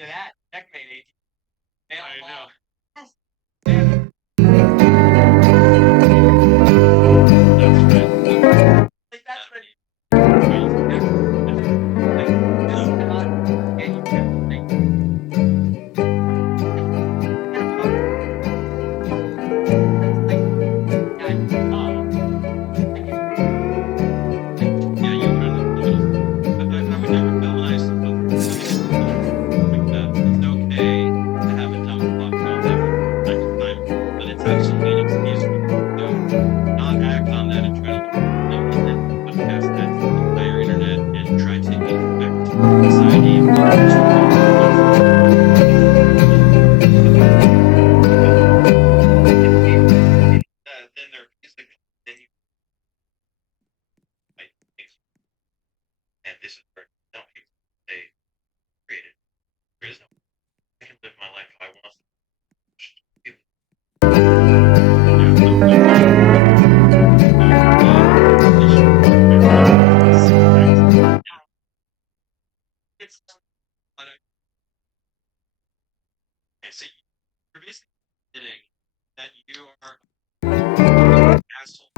to that. Checkmate, AT. I know. Like that's ready. And this is where some people say created. There is no. I can live my life how I want. It's and so you're basically admitting that you are an asshole.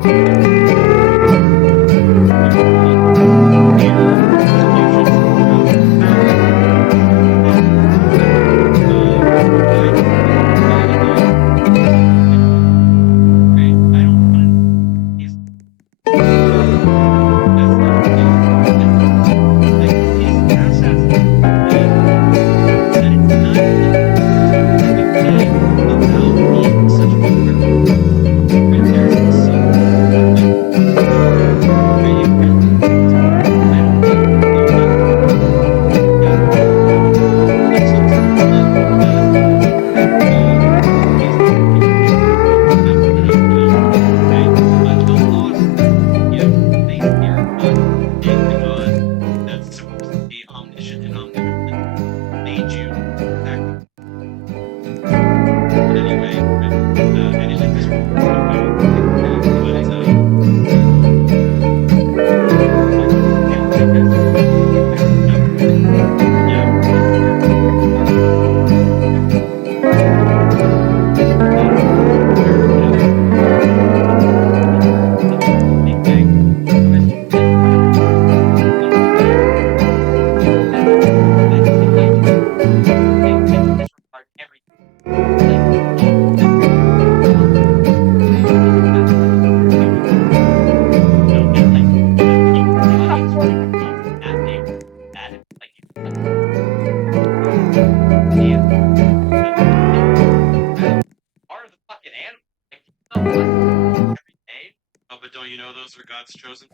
Oh, but don't you know those are God's chosen?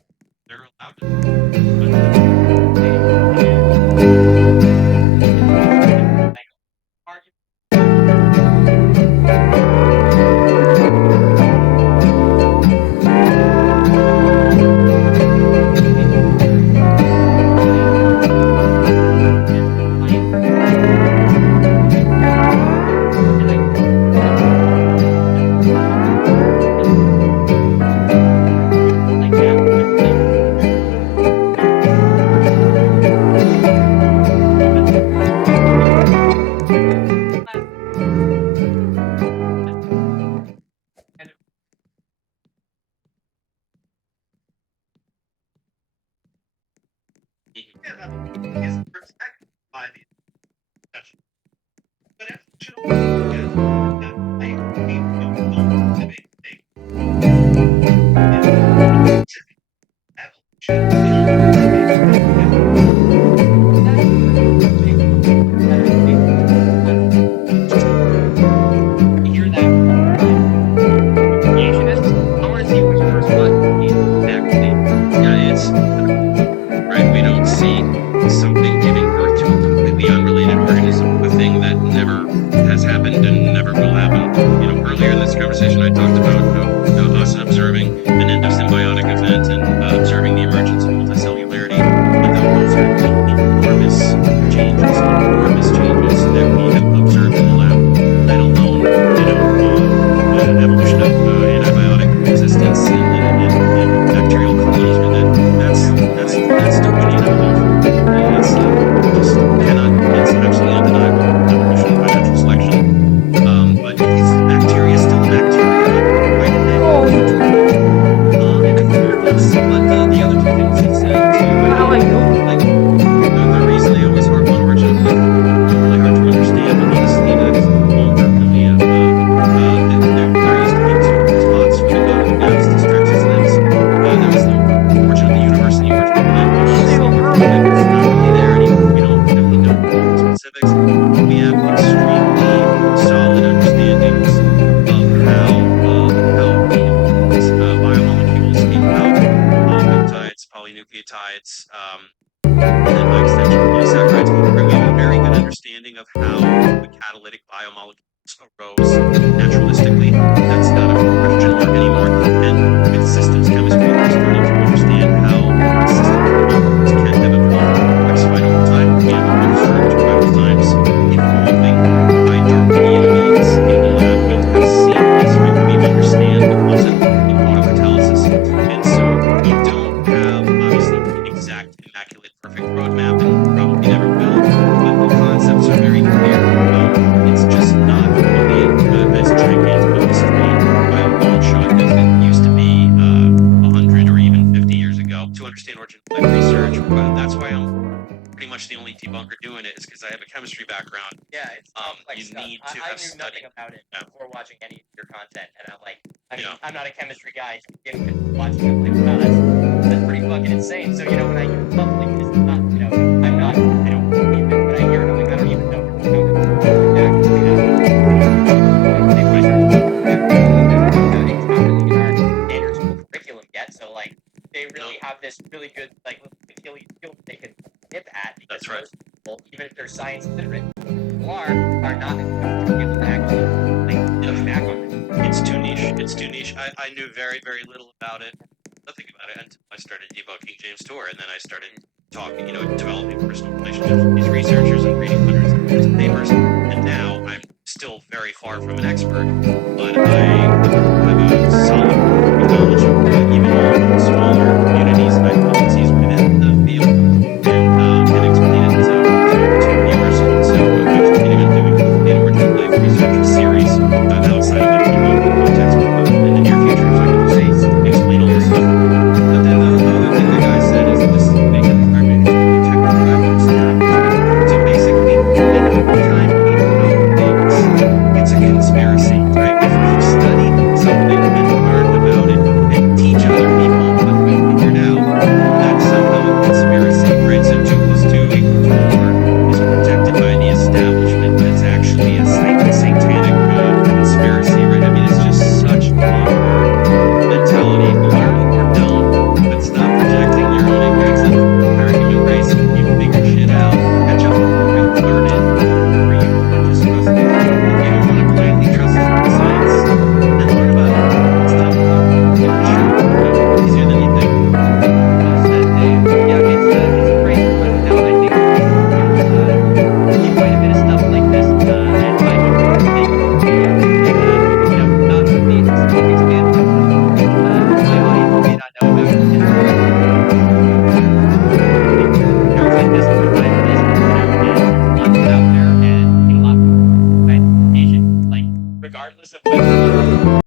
They're allowed to. Is protected by the exception. But evolution is that they don't live a thing. Something giving birth to a completely unrelated organism, a thing that never has happened and never will happen. You know, earlier in this conversation, I talked about us observing an endosymbiotic event and observing the emergence of multicellularity. And those are enormous changes that we have observed in the lab, let alone, the evolution of antibiotic resistance and bacterial colonies. That's Darwinian evolution. It's absolutely undeniable. naturalistically. That's not a question mark anymore. And with systems chemistry, we're starting to understand how systems developers can have a pretty complexified over time and observed throughout times evolving by Darwinian means in the lab. We have seen this, right? We understand the concept of autocatalysis. And so we don't have, obviously, an exact, immaculate, perfect roadmap, and probably never will, but the concepts are very clear. It's just not really as gigantic a mystery by a long shot as it used to be 100 or even 50 years ago. To understand origin of life research, that's why I'm pretty much the only debunker doing it, is because I have a chemistry background. Yeah, it's complex You stuff. need to I have knew studied. nothing about it Yeah. before watching any of your content, and I'm like, I mean, Yeah. I'm not a chemistry guy to begin with. Watching it, like, wow, that's pretty fucking insane. So, you know, when I hear something, it's not, you know, I don't believe it, but I hear it, I'm like, I don't even know how to actually it's not really in our standard school curriculum yet, so, like, they really have this really good, like, Achilles heel that they can nip at, because That's right. most people, even if they're science literate, are not able to actually, like, push back on it. It's too niche. It's too niche. I knew very, very little about it. Nothing about it until I started debunking James Tour, and then I started talking, developing personal relationships with these researchers and reading hundreds of papers. And now I'm still very far from an expert, but